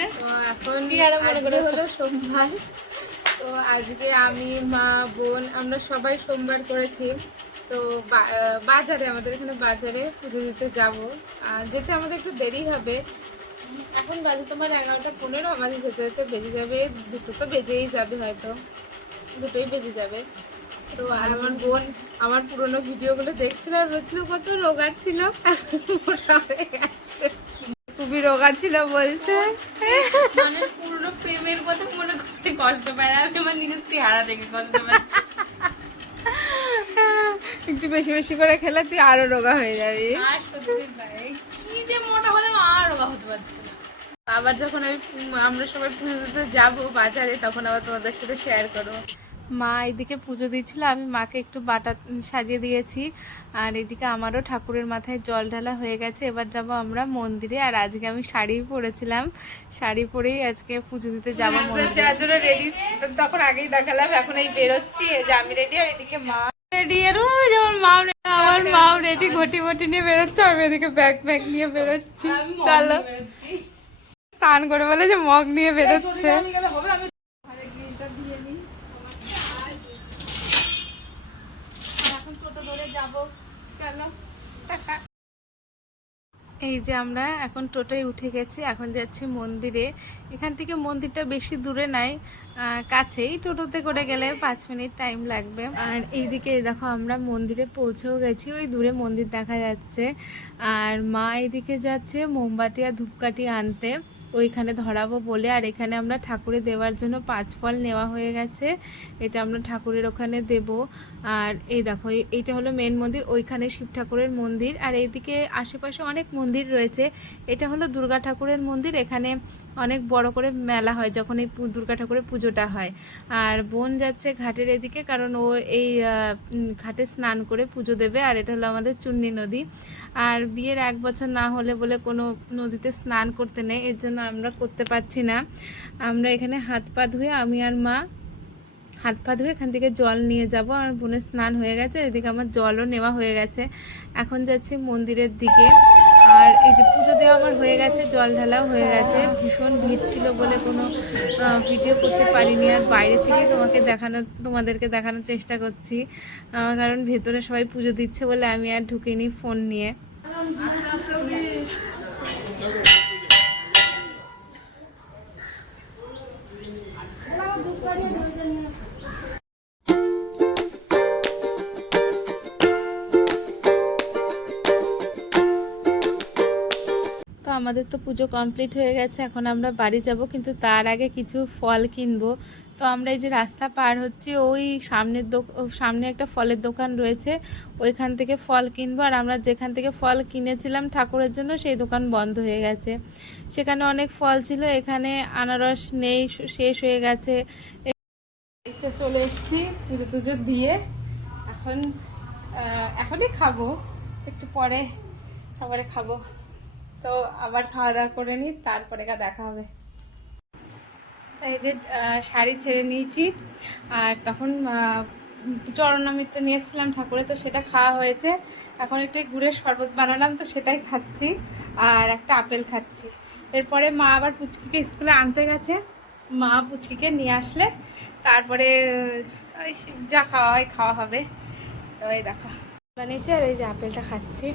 না? তো এখন আজকে হলো সোমবার। তো আজকে আমি, মা, বোন আমরা সবাই সোমবার করেছি। তো বাজারে, আমাদের এখানে বাজারে পুজো দিতে যাব। যেতে আমাদের একটু দেরি হবে। এখন বাজে তোমার 11:15, আমাদের যেতে যেতে বেজে যাবে 2টো, তো বেজেই যাবে, হয়তো 2টোই বেজে যাবে। তো আর আমার বোন আমার পুরোনো ভিডিওগুলো দেখছিল আর বলছিল কত রোগা ছিল, মোটা হয়ে গেছে। খুবই রোগা ছিল বলছে। মানে পুরো প্রেমের কথা মনে করতে কষ্ট পায় না, আমি আমার নিজের চেহারা দেখে কষ্ট পাচ্ছি। একটু বেশি বেশি করে খেলে তুই আরো রোগা হয়ে যাবি। আর সত্যি তাই, কি যে মোটা হলাম, আর রোগা হতে পারছি না। আবার যখন আমরা সবাই পুজো দিতে যাবো বাজারে, তখন আবার তোমাদের সাথে শেয়ার করবো। মা এদিকে পুজো দিচ্ছিল, আমি মাকে একটু বাটা সাজিয়ে দিয়েছি। আর এদিকে আমারও ঠাকুরের মাথায় জল ঢালা হয়ে গেছে। এবার যাব আমরা মন্দিরে। আর আজকে আমি শাড়ি পরেছিলাম, শাড়ি পরেই আজকে পুজো দিতে যাবো মন্দিরে। চারজনে রেডি, তখন আগেই দেখালাম। এখন এই বেরোচ্ছি, এই যে আমি রেডি, আর এদিকে মা রেডি। আর ওই যেমন মাও, আমার মাও রেডি, ঘটি ঘটি নিয়ে বেরোচ্ছে। আমি এদিকে ব্যাগ নিয়ে বেরোচ্ছি। চলো, স্নান করে বলে যে মগ নিয়ে বেরোচ্ছে। এই যে আমরা এখন টোটোয় উঠে গেছি, এখন যাচ্ছি মন্দিরে। এখান থেকে মন্দিরটা বেশি দূরে নাই, কাছেই। টোটোতে করে গেলে 5 মিনিট টাইম লাগবে। আর এইদিকে দেখো আমরা মন্দিরে পৌঁছেও গেছি, ওই দূরে মন্দির দেখা যাচ্ছে। আর মা এইদিকে যাচ্ছে মোমবাতি আর ধূপকাঠি আনতে, ওইখানে ধরাবো বলে। আর এখানে আমরা ঠাকুরে দেওয়ার জন্য 5 ফল নেওয়া হয়ে গেছে, এটা আমরা ঠাকুরের ওখানে দেব। আর এই দেখো, এইটা হলো মেন মন্দির, ওইখানে শিব ঠাকুরের মন্দির। আর এইদিকে আশেপাশে অনেক মন্দির রয়েছে। এটা হলো দুর্গা ঠাকুরের মন্দির, এখানে অনেক বড় করে মেলা হয় যখন এই দুর্গা ঠাকুরের পুজোটা হয়। আর বোন যাচ্ছে ঘাটের এদিকে, কারণ ও এই ঘাটে স্নান করে পুজো দেবে। আর এটা হলো আমাদের চুন্নি নদী। আর বিয়ের 1 বছর না হলে বলে কোনো নদীতে স্নান করতে নেই, এর জন্য আমরা করতে পারছি না। আমরা এখানে হাত পা ধুয়ে, আমি আর মা হাত পা ধুয়ে এখান থেকে জল নিয়ে যাব। আমার বোনের স্নান হয়ে গেছে, এদিকে আমার জলও নেওয়া হয়ে গেছে। এখন যাচ্ছি মন্দিরের দিকে। আর এই যে পুজো দেওয়া আমার হয়ে গেছে, জল ঢালাও হয়ে গেছে। ভীষণ ভিড় ছিল বলে কোনো ভিডিও করতে পারিনি। আর বাইরে থেকে তোমাদেরকে দেখানোর চেষ্টা করছি, কারণ ভেতরে সবাই পুজো দিচ্ছে বলে আমি আর ঢুকিনি ফোন নিয়ে। তো আমাদের তো পুজো কমপ্লিট হয়ে গেছে, এখন আমরা বাড়ি যাব। কিন্তু তার আগে কিছু ফল কিনবো। তো আমরা এই যে রাস্তা পার হচ্ছি, ওই সামনে একটা ফলের দোকান রয়েছে, ওইখান থেকে ফল কিনবো। আর আমরা যেখান থেকে ফল কিনেছিলাম ঠাকুরের জন্য, সেই দোকান বন্ধ হয়ে গেছে। সেখানে অনেক ফল ছিল, এখানে আনারস নেই, শেষ হয়ে গেছে। চলে এসেছি পুজো টুজো দিয়ে, এখনই খাবো, একটু পরে খাবারে খাবো। তো আবার খাওয়া দাওয়া করে নিই, তারপরে দেখা হবে। তাই যে শাড়ি ছেড়ে নিয়েছি। আর তখন চরণামৃত নিয়ে এসেছিলাম ঠাকুরে, তো সেটা খাওয়া হয়েছে। এখন একটু গুড়ের শরবত বানালাম, তো সেটাই খাচ্ছি। আর একটা আপেল খাচ্ছি। এরপরে মা আবার পুচকিকে স্কুলে আনতে গেছে, মা পুচকিকে নিয়ে আসলে তারপরে ওই যা খাওয়া হয় খাওয়া হবে। তো এই দেখো বানিয়েছি, আর এই যে আপেলটা খাচ্ছি।